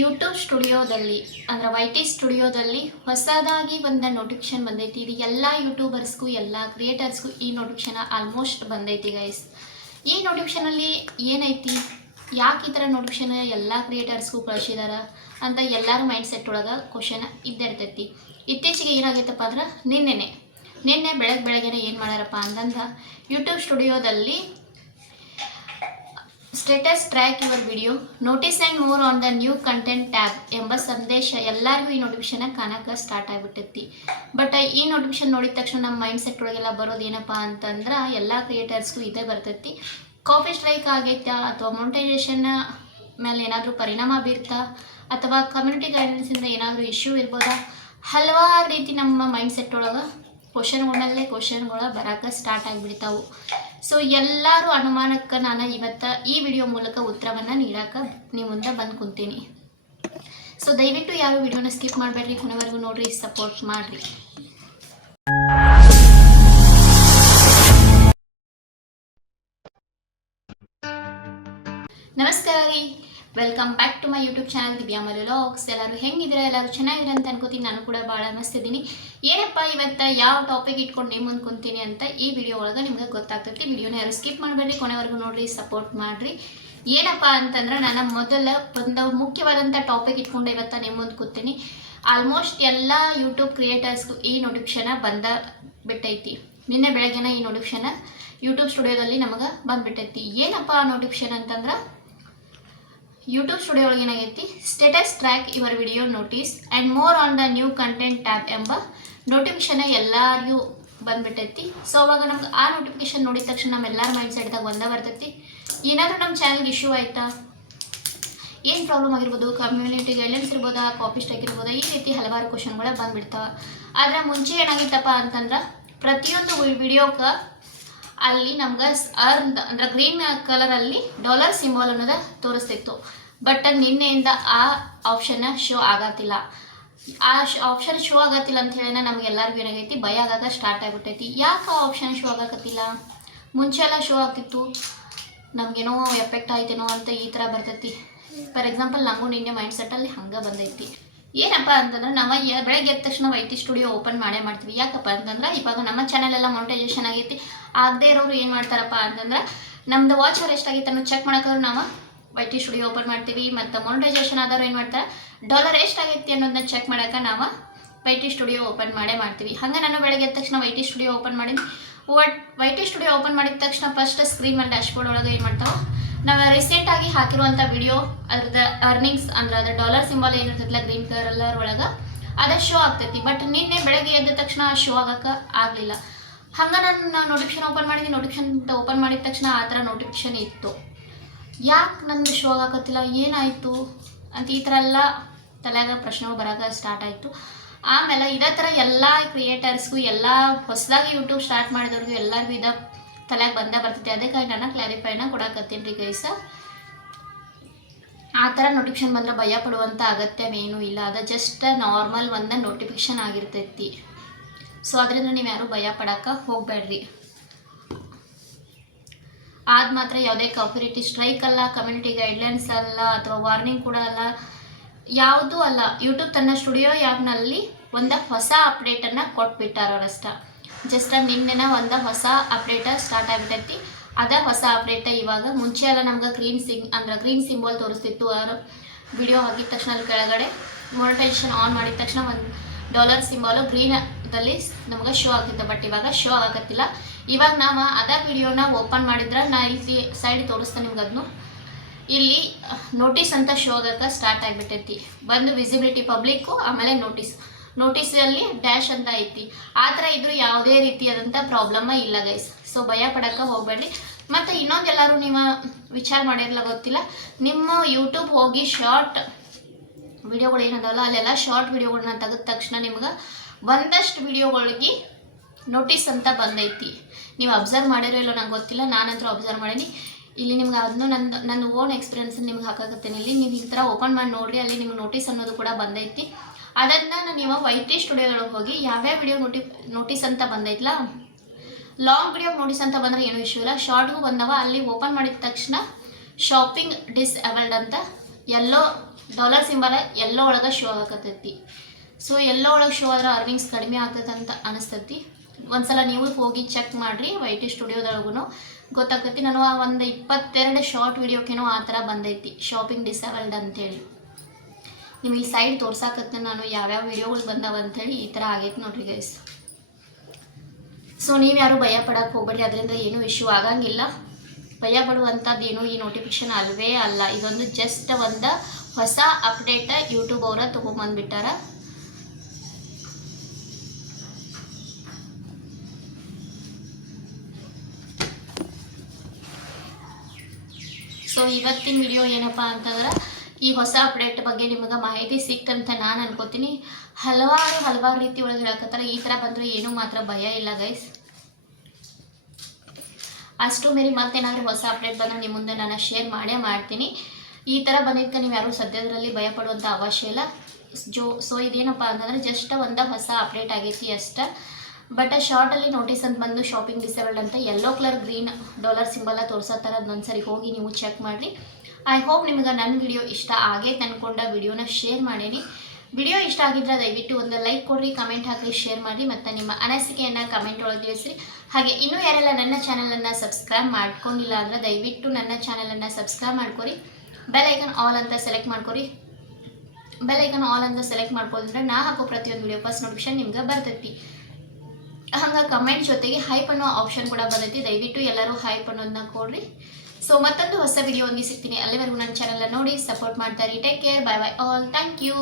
YouTube ಸ್ಟುಡಿಯೋದಲ್ಲಿ ಅಂದರೆ Y T ಸ್ಟುಡಿಯೋದಲ್ಲಿ ಹೊಸದಾಗಿ ಬಂದ ನೋಟಿಫಿಕೇಶನ್ ಬಂದೈತಿ. ಇದು ಎಲ್ಲ ಯೂಟ್ಯೂಬರ್ಸ್ಗೂ ಎಲ್ಲ ಕ್ರಿಯೇಟರ್ಸ್ಗೂ ಈ ನೋಟಿಫಿಕೇಶನ್ ಆಲ್ಮೋಸ್ಟ್ ಬಂದೈತಿ ಗೈಸ್. ಈ ನೋಟಿಫಿಕೇಶನಲ್ಲಿ ಏನೈತಿ, ಯಾಕೆ ಈ ಥರ ನೋಟಿಫಿಕೇಶನ್ ಎಲ್ಲ ಕ್ರಿಯೇಟರ್ಸ್ಗೂ ಕಳಿಸಿದಾರ ಅಂತ ಎಲ್ಲರ ಮೈಂಡ್ ಸೆಟ್ ಒಳಗೆ ಕ್ವಶನ್ ಇದ್ದೇ ಇರ್ತೈತಿ. ಇತ್ತೀಚೆಗೆ ಏನಾಗೈತಪ್ಪ ಅಂದ್ರೆ ನಿನ್ನೆ ಬೆಳಗ್ಗೆನೇ ಏನು ಮಾಡ್ಯಾರಪ್ಪ ಅಂತಂದ್ರೆ ಯೂಟ್ಯೂಬ್ ಸ್ಟುಡಿಯೋದಲ್ಲಿ status track your video notice and more on the new content tab ಎಂಬ ಸಂದೇಶ ಎಲ್ಲರಿಗೂ ಈ ನೋಟಿಫಿಕೇಶನ್ ಕಾಣಕ್ಕೆ ಸ್ಟಾರ್ಟ್ ಆಗಿಬಿಟ್ಟೈತಿ. ಬಟ್ ಈ ನೋಟಿಫಿಕೇಶನ್ ನೋಡಿದ ತಕ್ಷಣ ನಮ್ಮ ಮೈಂಡ್ ಸೆಟ್ ಒಳಗೆಲ್ಲ ಬರೋದು ಏನಪ್ಪ ಅಂತಂದ್ರೆ ಎಲ್ಲ ಕ್ರಿಯೇಟರ್ಸ್ಗೂ ಇದೇ ಬರ್ತೈತಿ. ಕಾಪಿ ಸ್ಟ್ರೈಕ್ ಆಗೈತಾ ಅಥವಾ ಮೊನಿಟೈಸೇಷನ್ ಮೇಲೆ ಏನಾದರೂ ಪರಿಣಾಮ ಬೀರ್ತಾ ಅಥವಾ ಕಮ್ಯುನಿಟಿ ಗೈಡ್ಲೈನ್ಸಿಂದ ಏನಾದರೂ ಇಶ್ಯೂ ಇರ್ಬೋದಾ, ಹಲವಾರು ರೀತಿ ನಮ್ಮ ಮೈಂಡ್ ಸೆಟ್ ಒಳಗೆ ಕ್ವಶನ್ಗಳು ಬರೋಕ್ಕೆ ಸ್ಟಾರ್ಟ್ ಆಗಿಬಿಡ್ತಾವೆ. ಸೊ ಎಲ್ಲರೂ ಅನುಮಾನಕ್ಕೆ ನಾನು ಇವತ್ತು ಈ ವಿಡಿಯೋ ಮೂಲಕ ಉತ್ತರವನ್ನು ನೀಡೋಕೆ ನೀವು ಮುಂದೆ ಬಂದು ಕುಂತೀನಿ. ಸೊ ದಯವಿಟ್ಟು ಯಾರು ವಿಡಿಯೋನ ಸ್ಕಿಪ್ ಮಾಡಬೇಡ್ರಿ, ಕೊನೆವರೆಗೂ ನೋಡ್ರಿ, ಸಪೋರ್ಟ್ ಮಾಡಿರಿ. ನಮಸ್ಕಾರ ರೀ, welcome back to my YouTube channel Divya Mallu vlogs. ಎಲ್ಲರೂ ಹೆಂಗಿದ್ದೀರಾ? ಎಲ್ಲರೂ ಚೆನ್ನಾಗಿದ್ದೀರ ಅಂತ ಅನ್ಕೋತೀನಿ. ನಾನು ಕೂಡ ಭಾಳ ಮಸ್ತಿದ್ದೀನಿ. ಏನಪ್ಪ ಇವತ್ತು ಯಾವ ಟಾಪಿಕ್ ಇಟ್ಕೊಂಡು ನಿಮ್ಮ ಮುಂದೆ ಕುಂತೀನಿ ಅಂತ ಈ ವಿಡಿಯೋ ಒಳಗೆ ನಿಮ್ಗೆ ಗೊತ್ತಾಗ್ತೈತಿ. ವಿಡಿಯೋನ ಯಾರು ಸ್ಕಿಪ್ ಮಾಡಬೇಡ್ರಿ, ಕೊನೆವರೆಗೂ ನೋಡ್ರಿ, ಸಪೋರ್ಟ್ ಮಾಡಿರಿ. ಏನಪ್ಪ ಅಂತಂದ್ರೆ ನಾನು ಮೊದಲ ಒಂದು ಮುಖ್ಯವಾದಂಥ ಟಾಪಿಕ್ ಇಟ್ಕೊಂಡು ಇವತ್ತು ನಿಮ್ಮ ಮುಂದೆ ಕೂತೀನಿ. ಆಲ್ಮೋಸ್ಟ್ ಎಲ್ಲ ಯೂಟ್ಯೂಬ್ ಕ್ರಿಯೇಟರ್ಸ್ಗೂ ಈ ನೋಟಿಫಿಕೇಶನ್ ಬಿಟ್ಟೈತಿ. ನಿನ್ನೆ ಬೆಳಗ್ಗೆನ ಈ ನೋಟಿಫಿಕೇಶನ್ ಯೂಟ್ಯೂಬ್ ಸ್ಟುಡಿಯೋದಲ್ಲಿ ನಮಗೆ ಬಂದುಬಿಟ್ಟೈತಿ. ಏನಪ್ಪ ಆ ನೋಟಿಫಿಕೇಶನ್ ಅಂತಂದ್ರೆ ಯೂಟ್ಯೂಬ್ ಸ್ಟುಡಿಯೋ ಒಳಗೆ ಏನಾಗೈತಿ, status track your video notice and more on the new content tab ಎಂಬ ನೋಟಿಫಿಕೇಶನ್ ಎಲ್ಲರಿಗೂ ಬಂದುಬಿಟ್ಟೈತಿ. ಸೊ ಅವಾಗ ನಮ್ಗೆ ಆ ನೋಟಿಫಿಕೇಶನ್ ನೋಡಿದ ತಕ್ಷಣ ನಮ್ಮೆಲ್ಲರ ಮೈಂಡ್ ಸೆಟ್ದಾಗ ಒಂದೇ ಬರ್ತೈತಿ, ಏನಾದರೂ ನಮ್ಮ ಚಾನಲ್ಗೆ ಇಶ್ಯೂ ಆಯಿತಾ, ಏನು ಪ್ರಾಬ್ಲಮ್ ಆಗಿರ್ಬೋದು, ಕಮ್ಯುನಿಟಿ ಗೈಡ್ಲೈನ್ಸ್ ಇರ್ಬೋದಾ, ಕಾಪಿ ಸ್ಟ್ರೈಕ್ ಇರ್ಬೋದಾ, ಈ ರೀತಿ ಹಲವಾರು ಕ್ವಶನ್ಗಳು ಬಂದುಬಿಡ್ತಾವೆ. ಆದರೆ ಮುಂಚೆ ಏನಾಗಿತ್ತಪ್ಪ ಅಂತಂದ್ರೆ ಪ್ರತಿಯೊಂದು ವಿಡಿಯೋಕ್ಕೆ ಅಲ್ಲಿ ನಮ್ಗೆ ಅಂದ್ರೆ ಗ್ರೀನ್ ಕಲರಲ್ಲಿ ಡಾಲರ್ ಸಿಂಬಲ್ ಅನ್ನೋದು ತೋರಿಸ್ತಿತ್ತು. ಬಟ್ ನಿನ್ನೆಯಿಂದ ಆ ಆಪ್ಷನ್ನ ಶೋ ಆಗತ್ತಿಲ್ಲ. ಆ ಆಪ್ಷನ್ ಶೋ ಆಗತ್ತಿಲ್ಲ ಅಂತ ಹೇಳಿ ನಮಗೆಲ್ಲರಿಗೂ ಏನಾಗೈತಿ, ಭಯ ಆಗಾಕ ಸ್ಟಾರ್ಟ್ ಆಗಿಬಿಟ್ಟೈತಿ. ಯಾಕೆ ಆ ಆಪ್ಷನ್ ಶೋ ಆಗಕತ್ತಿಲ್ಲ? ಮುಂಚೆ ಎಲ್ಲ ಶೋ ಆಗ್ತಿತ್ತು, ನಮಗೇನೋ ಎಫೆಕ್ಟ್ ಆಯ್ತೇನೋ ಅಂತ ಈ ಥರ ಬರ್ತೈತಿ. ಫಾರ್ ಎಕ್ಸಾಂಪಲ್ ನನಗೂ ನಿನ್ನೆ ಮೈಂಡ್ ಸೆಟ್ಟಲ್ಲಿ ಹಂಗೆ ಬಂದೈತಿ. ಏನಪ್ಪ ಅಂತಂದ್ರೆ ನಾವು ಬೆಳಗ್ಗೆ ಎದ್ದ ತಕ್ಷಣ ವೈ ಟಿ ಸ್ಟುಡಿಯೋ ಓಪನ್ ಮಾಡ್ತೀವಿ. ಯಾಕಪ್ಪ ಅಂತಂದ್ರೆ ಇವಾಗ ನಮ್ಮ ಚಾನಲ್ ಎಲ್ಲ ಮೊನಿಟೈಸೇಷನ್ ಆಗೈತಿ. ಆಗದೆ ಇರೋರು ಏನು ಮಾಡ್ತಾರಪ್ಪ ಅಂತಂದ್ರೆ ನಮ್ದು ವಾಚ್ ಅವರ್ ಎಷ್ಟಾಗೈತೆ ಅನ್ನೋ ಚೆಕ್ ಮಾಡೋಕ್ಕಾದ್ರೂ ನಾವು ವೈ ಟಿ ಸ್ಟುಡಿಯೋ ಓಪನ್ ಮಾಡ್ತೀವಿ. ಮತ್ತು ಮೊನಿಟೈಸೇಷನ್ ಆದವ್ರು ಏನು ಮಾಡ್ತಾರೆ, ಡಾಲರ್ ಎಷ್ಟಾಗೈತಿ ಅನ್ನೋದನ್ನ ಚೆಕ್ ಮಾಡೋಕೆ ನಾವು ವೈ ಟಿ ಸ್ಟುಡಿಯೋ ಓಪನ್ ಮಾಡ್ತೀವಿ. ಹಂಗೆ ನಾನು ಬೆಳಗ್ಗೆ ಎದ್ದ ತಕ್ಷಣ ವೈ ಟಿ ಸ್ಟುಡಿಯೋ ಓಪನ್ ಮಾಡಿ ವೈ ಟಿ ಸ್ಟುಡಿಯೋ ಓಪನ್ ಮಾಡಿದ ತಕ್ಷಣ ಫಸ್ಟ್ ಸ್ಕ್ರೀನ್ ಮೇಲೆ ಡ್ಯಾಶ್ಬೋರ್ಡ್ ಒಳಗೆ ಏನು ಮಾಡ್ತಾವೆ, ನಾವು ರೀಸೆಂಟಾಗಿ ಹಾಕಿರುವಂಥ ವಿಡಿಯೋ ಅದ್ರದ್ದು ಅರ್ನಿಂಗ್ಸ್ ಅಂದ್ರೆ ಅದ್ರ ಡಾಲರ್ ಸಿಂಬಲ್ ಏನಿರ್ತೈತಿಲ್ಲ ಗ್ರೀನ್ ಕಲರ್ ಒಳಗೆ ಅದು ಶೋ ಆಗ್ತೈತಿ. ಬಟ್ ನಿನ್ನೆ ಬೆಳಗ್ಗೆ ಎದ್ದ ತಕ್ಷಣ ಶೋ ಆಗೋಕ್ಕೆ ಆಗಲಿಲ್ಲ. ಹಂಗೆ ನಾನು ನೋಟಿಫಿಕೇಶನ್ ಓಪನ್ ಮಾಡಿದ್ದೀನಿ. ನೋಟಿಫಿಕೇಶನ್ ಓಪನ್ ಮಾಡಿದ ತಕ್ಷಣ ಆ ಥರ ನೋಟಿಫಿಕೇಶನ್ ಇತ್ತು. ಯಾಕೆ ನಂದು ಶೋ ಆಗಕತ್ತಿಲ್ಲ, ಏನಾಯಿತು ಅಂತ ಈ ಥರ ಎಲ್ಲ ತಲೆಯಾಗ ಪ್ರಶ್ನೆಗಳು ಬರೋಕೆ ಸ್ಟಾರ್ಟ್ ಆಯಿತು. ಆಮೇಲೆ ಇದೇ ಥರ ಎಲ್ಲ ಕ್ರಿಯೇಟರ್ಸ್ಗೂ ಎಲ್ಲ ಹೊಸದಾಗಿ ಯೂಟ್ಯೂಬ್ ಸ್ಟಾರ್ಟ್ ಮಾಡಿದವ್ರಿಗೂ ಎಲ್ಲರಿಗೂ ಇದ ತಲೆಗೆ ಬರ್ತೈತಿ. ಅದಕ್ಕಾಗಿ ನಾನು ಕ್ಲಾರಿಫೈನ ಕೊಡಕತ್ತೀನಿ ರೀ ಗೈಸ. ಆ ಥರ ನೋಟಿಫಿಕೇಶನ್ ಬಂದರೆ ಭಯ ಪಡುವಂಥ ಅಗತ್ಯವೇನೂ ಇಲ್ಲ. ಅದು ಜಸ್ಟ್ ನಾರ್ಮಲ್ ಒಂದು ನೋಟಿಫಿಕೇಶನ್ ಆಗಿರ್ತೈತಿ. ಸೊ ಅದರಿಂದ ನೀವು ಯಾರೂ ಭಯ ಪಡೋಕೆ ಹೋಗಬೇಡ್ರಿ. ಆದ ಮಾತ್ರ ಯಾವುದೇ ಕಾಪಿರೈಟ್ ಸ್ಟ್ರೈಕ್ ಅಲ್ಲ, ಕಮ್ಯುನಿಟಿ ಗೈಡ್ಲೈನ್ಸ್ ಅಲ್ಲ, ಅಥವಾ ವಾರ್ನಿಂಗ್ ಕೂಡ ಅಲ್ಲ, ಯಾವುದೂ ಅಲ್ಲ. ಯೂಟ್ಯೂಬ್ ತನ್ನ ಸ್ಟುಡಿಯೋ ಆ್ಯಪ್ನಲ್ಲಿ ಒಂದು ಹೊಸ ಅಪ್ಡೇಟನ್ನು ಕೊಟ್ಬಿಟ್ಟಾರಷ್ಟೆ. ಜಸ್ಟ್ ನಿನ್ನೆನ ಒಂದು ಹೊಸ ಅಪ್ಡೇಟ ಸ್ಟಾರ್ಟ್ ಆಗಿಬಿಟ್ಟೈತಿ. ಅದೇ ಹೊಸ ಅಪ್ಡೇಟ ಇವಾಗ. ಮುಂಚೆ ಎಲ್ಲ ನಮ್ಗೆ ಗ್ರೀನ್ ಸಿಂಬಲ್ ತೋರಿಸ್ತಿತ್ತು. ಅವರು ವಿಡಿಯೋ ಹಾಕಿದ ತಕ್ಷಣ ಅಲ್ಲಿ ಕೆಳಗಡೆ ಮೊನಿಟೈಸೇಷನ್ ಆನ್ ಮಾಡಿದ ತಕ್ಷಣ ಒಂದು ಡಾಲರ್ ಸಿಂಬಲು ಗ್ರೀನಲ್ಲಿ ನಮ್ಗೆ ಶೋ ಆಗ್ತಿತ್ತು. ಬಟ್ ಇವಾಗ ಶೋ ಆಗತ್ತಿಲ್ಲ. ಇವಾಗ ನಾವು ಅದೇ ವಿಡಿಯೋನ ಓಪನ್ ಮಾಡಿದ್ರೆ ನಾ ಇಲ್ಲಿ ಸೈಡ್ ತೋರಿಸ್ತೇನೆ ನಿಮ್ಗೆ. ಅದನ್ನು ಇಲ್ಲಿ ನೋಟಿಸ್ ಅಂತ ಶೋ ಆಗೋಕ್ಕೆ ಸ್ಟಾರ್ಟ್ ಆಗಿಬಿಟ್ಟೈತಿ. ಒಂದು ವಿಸಿಬಿಲಿಟಿ ಪಬ್ಲಿಕ್ಕು, ಆಮೇಲೆ ನೋಟಿಸಲ್ಲಿ ಡ್ಯಾಶ್ ಅಂತ ಐತಿ. ಆ ಥರ ಇದ್ರೂ ಯಾವುದೇ ರೀತಿಯಾದಂಥ ಪ್ರಾಬ್ಲಮ್ಮ ಇಲ್ಲ ಗೈಸ್. ಸೊ ಭಯ ಪಡೋಕ್ಕೆ ಹೋಗಬೇಡಿ. ಮತ್ತು ಇನ್ನೊಂದೆಲ್ಲರೂ ನೀವು ವಿಚಾರ ಮಾಡಿರಲ್ಲ ಗೊತ್ತಿಲ್ಲ, ನಿಮ್ಮ ಯೂಟ್ಯೂಬ್ ಹೋಗಿ ಶಾರ್ಟ್ ವಿಡಿಯೋಗಳು ಏನದಲ್ಲ ಅಲ್ಲೆಲ್ಲ ಶಾರ್ಟ್ ವಿಡಿಯೋಗಳನ್ನ ತೆಗೆದ ತಕ್ಷಣ ನಿಮ್ಗೆ ಒಂದಷ್ಟು ವಿಡಿಯೋಗಳಿಗೆ ನೋಟಿಸ್ ಅಂತ ಬಂದೈತಿ. ನೀವು ಅಬ್ಸರ್ವ್ ಮಾಡಿರೋ ಇಲ್ಲೋ ನಂಗೆ ಗೊತ್ತಿಲ್ಲ, ನಾನಂತರೂ ಅಬ್ಸರ್ವ್ ಮಾಡೀನಿ. ಇಲ್ಲಿ ನಿಮ್ಗೆ ಅದನ್ನು ನನ್ನ ಓನ್ ಎಕ್ಸ್ಪೀರಿಯನ್ಸ್ ನಿಮ್ಗೆ ಹಾಕಾಕತ್ತೇನೆ. ಇಲ್ಲಿ ನೀವು ಈ ಥರ ಓಪನ್ ಮಾಡಿ ನೋಡಿರಿ, ಅಲ್ಲಿ ನಿಮ್ಗೆ ನೋಟಿಸ್ ಅನ್ನೋದು ಕೂಡ ಬಂದೈತಿ. ಅದನ್ನು ನೀವು ವೈ ಟಿ ಸ್ಟುಡಿಯೋದೊಳಗೆ ಹೋಗಿ ಯಾವ್ಯಾವ ವಿಡಿಯೋ ನೋಟಿಸ್ ಅಂತ ಬಂದೈತಲ್ಲ, ಲಾಂಗ್ ವಿಡಿಯೋ ನೋಟಿಸ್ ಅಂತ ಬಂದರೆ ಏನೂ ಇಶ್ಯೂ ಇಲ್ಲ, ಶಾರ್ಟ್ಗೂ ಬಂದವ. ಅಲ್ಲಿ ಓಪನ್ ಮಾಡಿದ ತಕ್ಷಣ ಶಾಪಿಂಗ್ ಡಿಸೇಬಲ್ಡ್ ಅಂತ ಎಲ್ಲೋ ಡಾಲರ್ ಸಿಂಬಲ ಎಲ್ಲೋ ಒಳಗೆ ಶೋ ಆಗಕತ್ತೈತಿ. ಸೊ ಎಲ್ಲೋ ಒಳಗೆ ಶೋ ಆದ್ರೆ ಅರ್ನಿಂಗ್ಸ್ ಕಡಿಮೆ ಆಗ್ತೈತೆ ಅಂತ ಅನಿಸ್ತೈತಿ. ಒಂದ್ಸಲ ನೀವು ಹೋಗಿ ಚೆಕ್ ಮಾಡಿರಿ, YT ಸ್ಟುಡಿಯೋದೊಳಗೂ ಗೊತ್ತಾಗ್ತೈತಿ. ನಾನು ಒಂದು 22 ಶಾರ್ಟ್ ವಿಡಿಯೋಕ್ಕೇನೋ ಆ ಥರ ಬಂದೈತಿ, ಶಾಪಿಂಗ್ ಡಿಸೇಬಲ್ಡ್ ಅಂತೇಳಿ. ನಿಮಗೆ ಸೈಡ್ ತೋರ್ಸಾಕತ್ತೆ ನಾನು ಯಾವ್ಯಾವ ವಿಡಿಯೋಗಳು ಬಂದಾವ ಅಂಥೇಳಿ. ಈ ಥರ ಆಗೈತೆ ನೋಡ್ರಿ ಗೈಸ್. ಸೊ ನೀವು ಯಾರು ಭಯ ಪಡೋಕ್ಕೆ ಹೋಗ್ಬೇಡ್ರಿ, ಅದರಿಂದ ಏನೂ ಇಶ್ಯೂ ಆಗಂಗಿಲ್ಲ. ಭಯ ಪಡುವಂಥದ್ದು ಏನು ಈ ನೋಟಿಫಿಕೇಶನ್ ಅಲ್ವೇ ಅಲ್ಲ. ಇದೊಂದು ಜಸ್ಟ್ ಒಂದು ಹೊಸ ಅಪ್ಡೇಟ್ ಯೂಟ್ಯೂಬ್ ಅವರ ತೊಗೊಂಬಂದ್ಬಿಟ್ಟಾರ. ಸೊ ಇವತ್ತಿನ ವಿಡಿಯೋ ಏನಪ್ಪ ಅಂತಂದ್ರೆ ಈ ಹೊಸ ಅಪ್ಡೇಟ್ ಬಗ್ಗೆ ನಿಮಗೆ ಮಾಹಿತಿ ಸಿಕ್ತಂತ ನಾನು ಅನ್ಕೋತೀನಿ. ಹಲವಾರು ರೀತಿ ಒಳಗೆ ಹೇಳಕತ್ತಾರೆ. ಈ ಥರ ಬಂದರೆ ಏನೂ ಮಾತ್ರ ಭಯ ಇಲ್ಲ ಗೈಸ್. ಅಷ್ಟು ಮೇರಿ ಮತ್ತೇನಾದರೂ ಹೊಸ ಅಪ್ಡೇಟ್ ಬಂದರೆ ನಿಮ್ಮ ಮುಂದೆ ನಾನು ಶೇರ್ ಮಾಡೇ ಮಾಡ್ತೀನಿ. ಈ ಥರ ಬಂದಿದ್ದಕ್ಕೆ ನೀವು ಯಾರೂ ಸದ್ಯದರಲ್ಲಿ ಭಯ ಪಡುವಂಥ ಅವಶ್ಯ ಇಲ್ಲ. ಸೊ ಇದೇನಪ್ಪ ಅಂತಂದರೆ ಜಸ್ಟ್ ಒಂದು ಹೊಸ ಅಪ್ಡೇಟ್ ಆಗೈತಿ ಅಷ್ಟೇ. ಬಟ್ ಶಾರ್ಟಲ್ಲಿ ನೋಟಿಸ್ ಅಂತ ಬಂದು ಶಾಪಿಂಗ್ ಡಿಸೇಬಲ್ಡ್ ಅಂತ yellow colour green dollar symbol ತೋರಿಸತ್ತಾರೆ. ಅದೊಂದ್ಸರಿ ಹೋಗಿ ನೀವು ಚೆಕ್ ಮಾಡಿರಿ. ಐ ಹೋಪ್ ನಿಮಗೆ ನನ್ನ ವಿಡಿಯೋ ಇಷ್ಟ ಆಗೈತೆ ಅಂದ್ಕೊಂಡ ವಿಡಿಯೋನ ಶೇರ್ ಮಾಡೀನಿ. ವಿಡಿಯೋ ಇಷ್ಟ ಆಗಿದ್ರೆ ದಯವಿಟ್ಟು ಒಂದು ಲೈಕ್ ಕೊಡ್ರಿ, ಕಮೆಂಟ್ ಹಾಕಿ, ಶೇರ್ ಮಾಡಿರಿ, ಮತ್ತು ನಿಮ್ಮ ಅನಿಸಿಕೆಯನ್ನು ಕಮೆಂಟ್ ಒಳಗೆ ತಿಳಿಸ್ರಿ. ಹಾಗೆ ಇನ್ನೂ ಯಾರೆಲ್ಲ ನನ್ನ ಚಾನಲನ್ನು ಸಬ್ಸ್ಕ್ರೈಬ್ ಮಾಡ್ಕೊಂಡಿಲ್ಲ ಅಂದರೆ ದಯವಿಟ್ಟು ನನ್ನ ಚಾನಲನ್ನು ಸಬ್ಸ್ಕ್ರೈಬ್ ಮಾಡ್ಕೊರಿ. ಬೆಲ್ ಐಕನ್ ಆಲ್ ಅಂತ ಸೆಲೆಕ್ಟ್ ಮಾಡ್ಕೊರಿ. ಬೆಲ್ ಐಕನ್ ಆಲ್ ಅಂತ ಸೆಲೆಕ್ಟ್ ಮಾಡ್ಕೊಂಡ್ರೆ ನಾ ಹಾಕೋ ಪ್ರತಿಯೊಂದು ವಿಡಿಯೋ ಫಸ್ಟ್ ನೋಟಿಫಿಕೇಶನ್ ನಿಮ್ಗೆ ಬರ್ತೈತಿ. ಹಂಗೆ ಕಮೆಂಟ್ ಜೊತೆಗೆ ಹೈಪ್ ಅನ್ನೋ ಆಪ್ಷನ್ ಕೂಡ ಬಂದೈತಿ. ದಯವಿಟ್ಟು ಎಲ್ಲರೂ ಹೈಪ್ ಅನ್ನೋದನ್ನ ಕೊಡ್ರಿ. ಸೊ ಮತ್ತೊಂದು ಹೊಸ ವಿಡಿಯೋ ಒಂದು ಸಿಗ್ತೀನಿ. ಅಲ್ಲಿವರೆಗೂ ನನ್ನ ಚಾನಲ್ನ ನೋಡಿ ಸಪೋರ್ಟ್ ಮಾಡ್ತಾರೆ. Take care, bye bye all, thank you.